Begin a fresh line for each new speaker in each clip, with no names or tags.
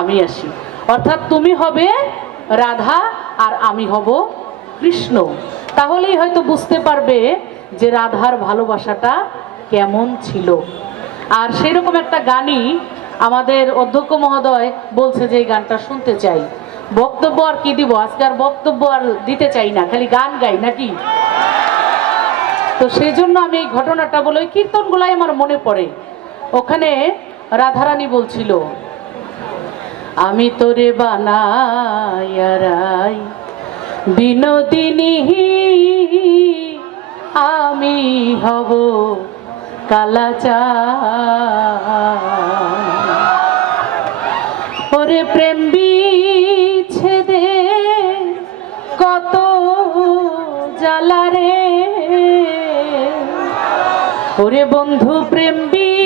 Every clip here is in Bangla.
আমি আসি। অর্থাৎ তুমি হবে রাধা আর আমি হব কৃষ্ণ। তাহলেই হয়তো বুঝতে পারবে যে রাধার ভালোবাসাটা কেমন ছিল। আর সেরকম একটা গানই আমাদের অধ্যক্ষ মহোদয় বলছে যে এই গানটা শুনতে চাই। বক্তব্য আর কি দিব? আজকে আর বক্তব্য আর দিতে চাই না, খালি গান গাই নাকি? তো সেই জন্য আমি এই ঘটনাটা বলে ওই কীর্তনগুলাই আমার মনে পড়ে। ওখানে রাধারানী বলছিল আমি তোরে বানায়ারাই বিনোদিনী, আমি হব কালাচা ওরে প্রেম বিচ্ছেদে কত জ্বালারে ওরে বন্ধু, প্রেম বিচ্ছেদে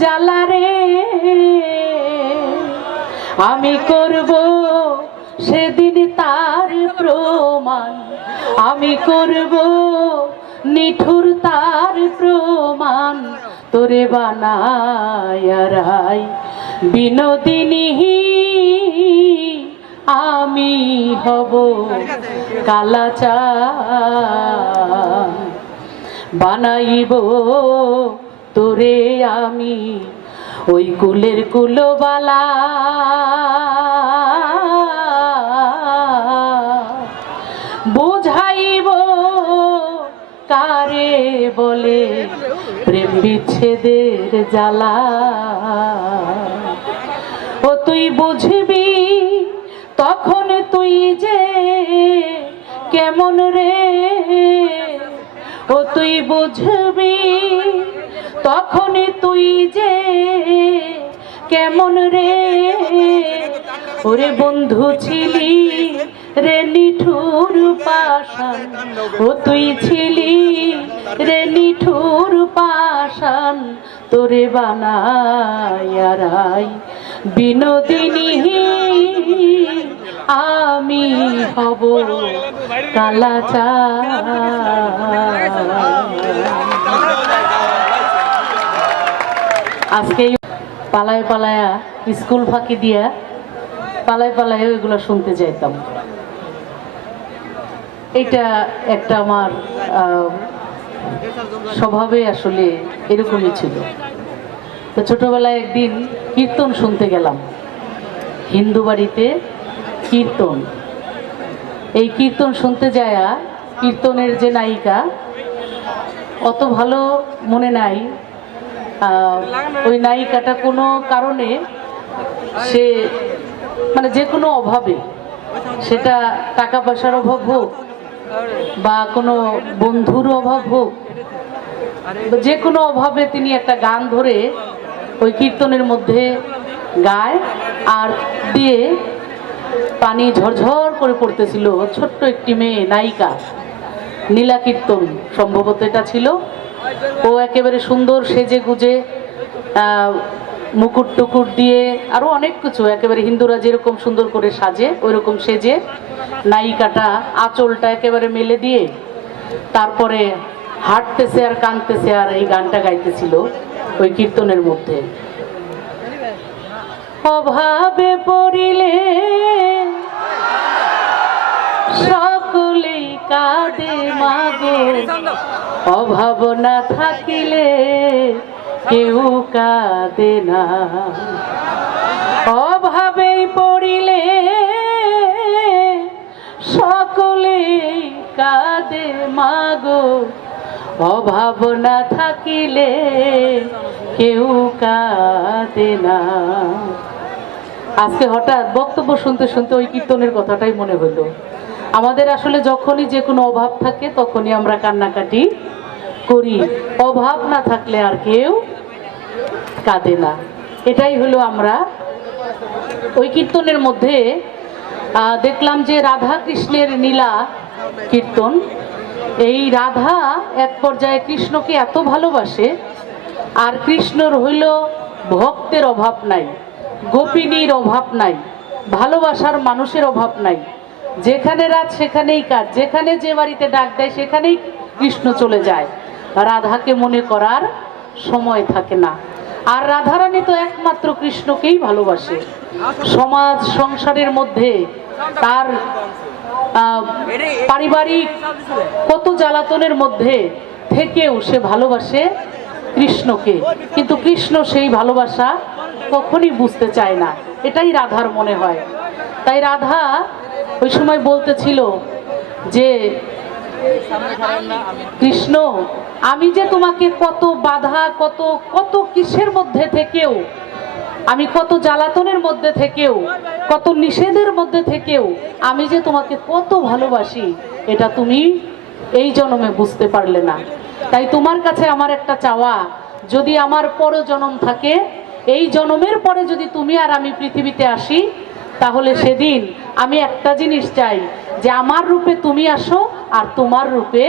জ্বালারে আমি করব সেদিন তার প্রমাণ। আমি করব নিঠুর তার প্রমাণ। তোরে বানায়ারাই বিনোদিনী। আমি হব কালাচা বানাইব তোরে আমি ওই কুলের কুলবালা। বোঝাইব কারে বলে প্রেম বিচ্ছেদের জ্বালা। ও তুই বুঝবি তখন তুই যে কেমন রে? ও তুই বুঝবি তখন তুই যে কেমন রে? ওরে বন্ধু ছিলি রে নিঠুর পাশান ও তুই ছিলি রে নিঠুর পাশান তোরে বানায়ারাই বিনোদিনী, আমি হব কালাচা আজকে পালায় পালায়া স্কুল ফাঁকি দিয়া পালায় পালায় ওইগুলো শুনতে যাইতাম। এটা একটা আমার স্বভাবে আসলে এরকমই ছিল। তো ছোটবেলায় একদিন কীর্তন শুনতে গেলাম। হিন্দু বাড়িতে কীর্তন। এই কীর্তন শুনতে যায়া কীর্তনের যে নায়িকা, অত ভালো মনে নাই ওই নায়িকাটা কোনো কারণে সে মানে যে কোনো অভাবে সেটা টাকা পয়সার অভাব হোক বা কোনো বন্ধুর অভাব হোক, যে কোনো অভাবে তিনি একটা গান ধরে ওই কীর্তনের মধ্যে গায় আর দিয়ে পানি ঝরঝর করে পড়তেছিল। ছোট্ট একটি মেয়ে, নায়িকা, নীলা কীর্তন, সম্ভবত এটা ছিল। ও একেবারে সুন্দর সেজে গুজে মুকুট টুকুট দিয়ে আরও অনেক কিছু, একেবারে হিন্দুরা যেরকম সুন্দর করে সাজে ওই রকম সেজে, নায়িকাটা আঁচলটা একেবারে মেলে দিয়ে তারপরে হাঁটতেছে আর কাঁদতেছে আর এই গানটা গাইতেছিল ওই কীর্তনের মধ্যে। অভাবে পড়িলে সকলেই কাঁদে মাগো অভাব না থাকিলে কেউ কাঁদে না। অভাবেই পড়িলে সকলে কাঁদে, মাগো। অভাব না থাকিলে কেউ কাঁদে না। আজকে হঠাৎ বক্তব্য শুনতে শুনতে ওই কীর্তনের কথাটাই মনে হলো। আমাদের আসলে যখনই যে কোনো অভাব থাকে, তখনই আমরা কান্নাকাটি করি। অভাব না থাকলে আর কেউ কাঁদে না। এটাই হলো আমরা ওই কীর্তনের মধ্যে দেখলাম যে রাধা কৃষ্ণের নীলা কীর্তন। এই রাধা এক পর্যায়ে কৃষ্ণকে এত ভালোবাসে, আর কৃষ্ণর হইল ভক্তের অভাব নাই, গোপিনীর অভাব নাই, ভালোবাসার মানুষের অভাব নাই। যেখানে রাত সেখানেই কাজ, যেখানে যে বাড়িতে ডাক দেয় সেখানেই কৃষ্ণ চলে যায়। রাধাকে মনে করার সময় থাকে না। আর রাধারানী তো একমাত্র কৃষ্ণকেই ভালোবাসে। সমাজ, সংসারের মধ্যে তার পারিবারিক কত জ্বালাতনের মধ্যে থেকেও সে ভালোবাসে কৃষ্ণকে। কিন্তু কৃষ্ণ সেই ভালোবাসা কখনই বুঝতে চায় না। এটাই রাধার মনে হয়। তাই রাধা ওই সময় বলতেছিল যে, কৃষ্ণ, আমি যে তোমাকে কত বাধা, কত কত কিসের মধ্যে থেকেও, আমি কত জ্বালাতনের মধ্যে থেকেও, কত নিষেধের মধ্যে থেকেও, আমি যে তোমাকে কত ভালোবাসি, এটা তুমি এই জন্মে বুঝতে পারলে না। তাই তোমার কাছে আমার একটা চাওয়া, যদি আমার পর জন্ম থাকে, এই জন্মের পরে যদি তুমি আর আমি পৃথিবীতে আসি তাহলে সেদিন আমি একটা জিনিস চাই যে আমার রূপে তুমি আসো আর তোমার রূপে